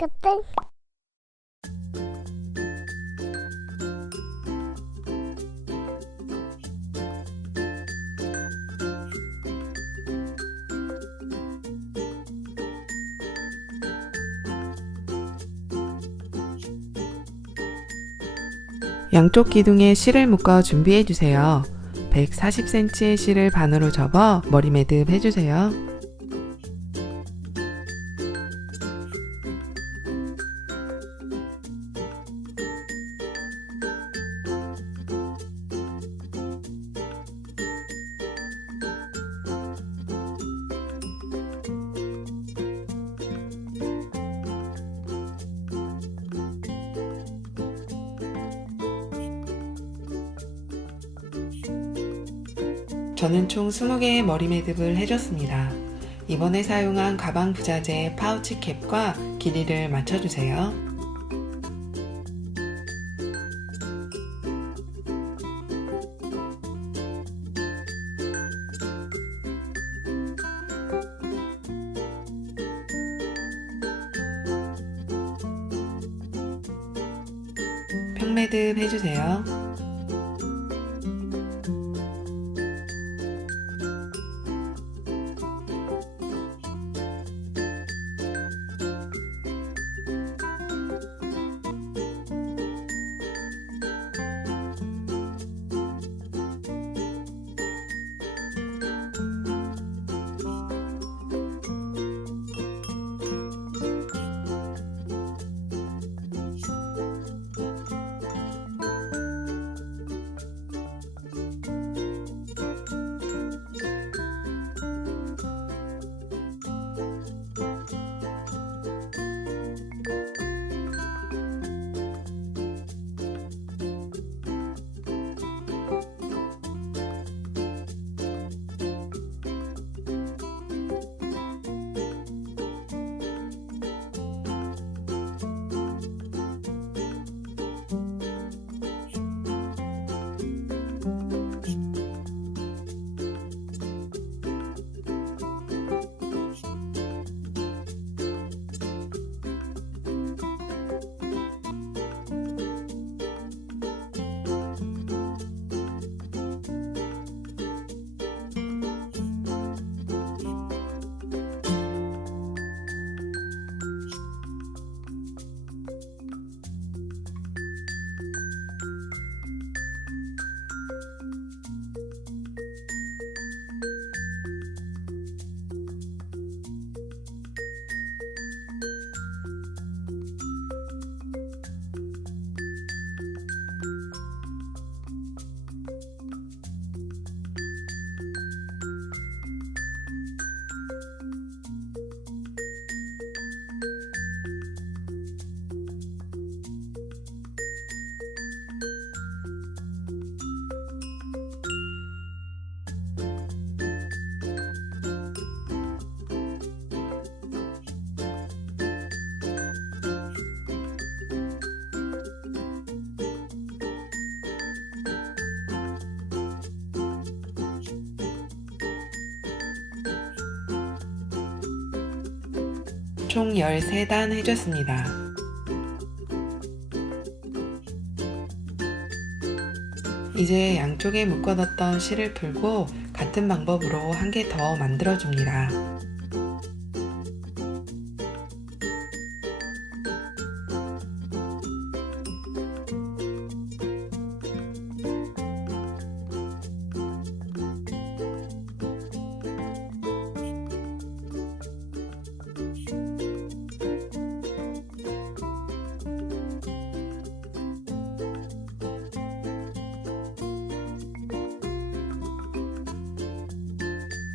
땡. 양쪽 기둥에 실을 묶어 준비해주세요. 140cm의 실을 반으로 접어 머리 매듭 해주세요. 저는 총 20개의 머리 매듭을 해줬습니다. 이번에 사용한 가방 부자재 파우치 캡과 길이를 맞춰주세요. 평매듭 해주세요. 총 13단 해줬습니다. 이제 양쪽에 묶어뒀던 실을 풀고 같은 방법으로 한 개 더 만들어줍니다.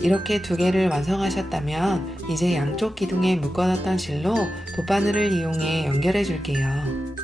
이렇게 2개를 완성하셨다면 이제 양쪽 기둥에 묶어놨던 실로 돗바늘을 이용해 연결해 줄게요.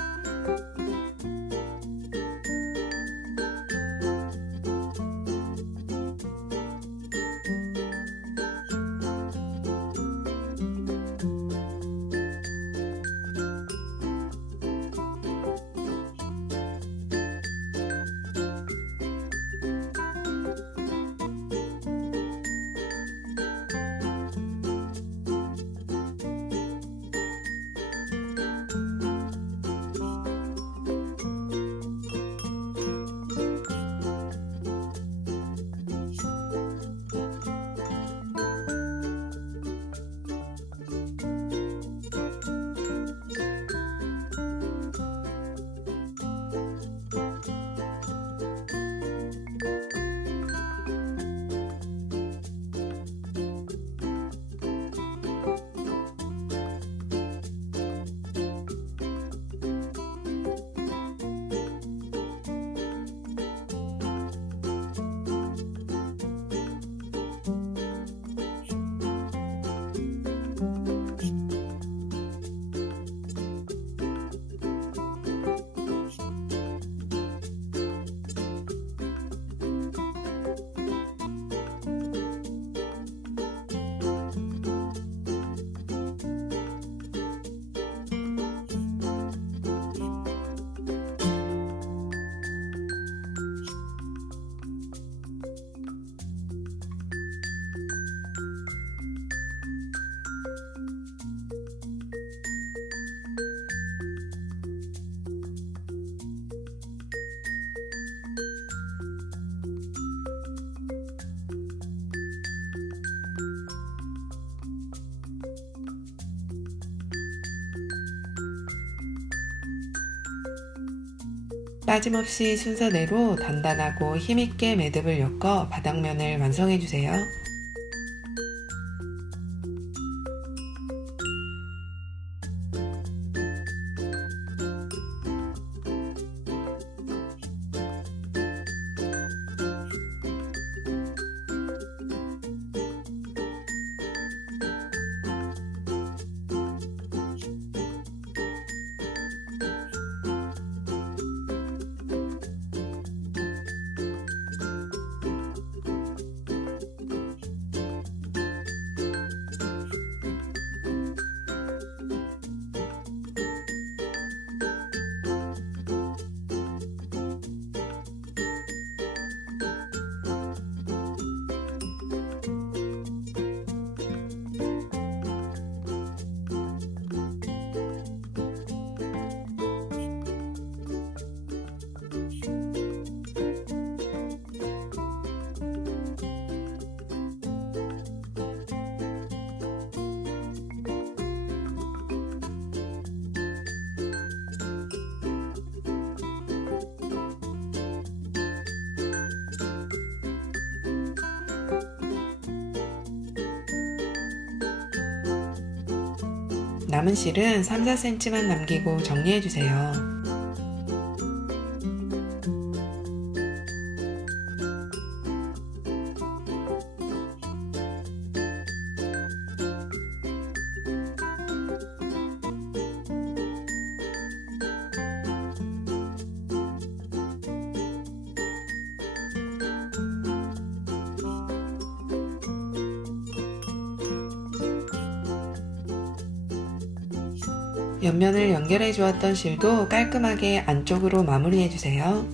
빠짐없이 순서대로 단단하고 힘있게 매듭을 엮어 바닥면을 완성해주세요. 남은 실은 3-4cm만 남기고 정리해주세요. 옆면을 연결해 주었던 실도 깔끔하게 안쪽으로 마무리해 주세요.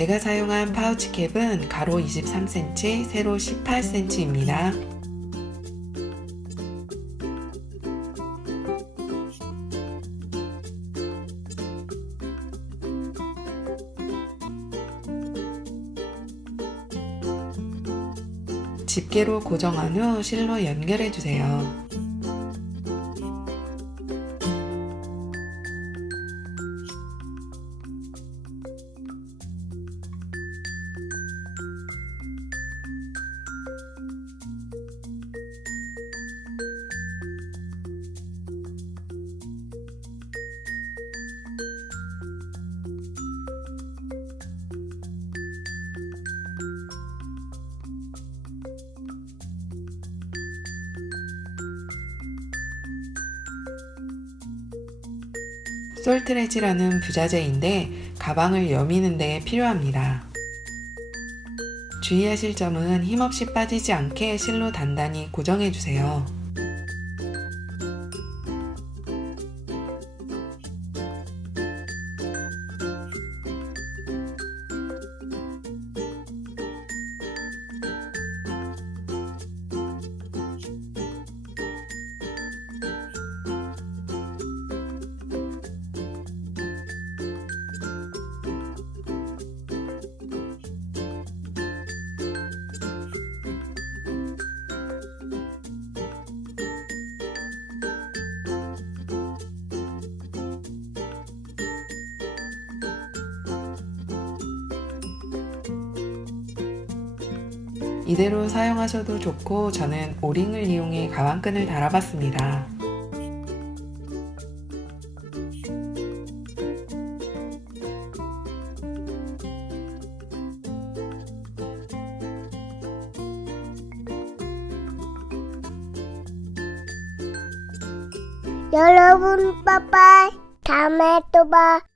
제가 사용한 파우치 캡은 가로 23cm, 세로 18cm입니다. 집게로 고정한 후 실로 연결해 주세요. 솔트레지라는 부자재인데 가방을 여미는 데 필요합니다. 주의하실 점은 힘없이 빠지지 않게 실로 단단히 고정해 주세요. 이대로 사용하셔도 좋고 저는 오링을 이용해 가방끈을 달아봤습니다. 여러분 빠빠이. 다음에 또 봐.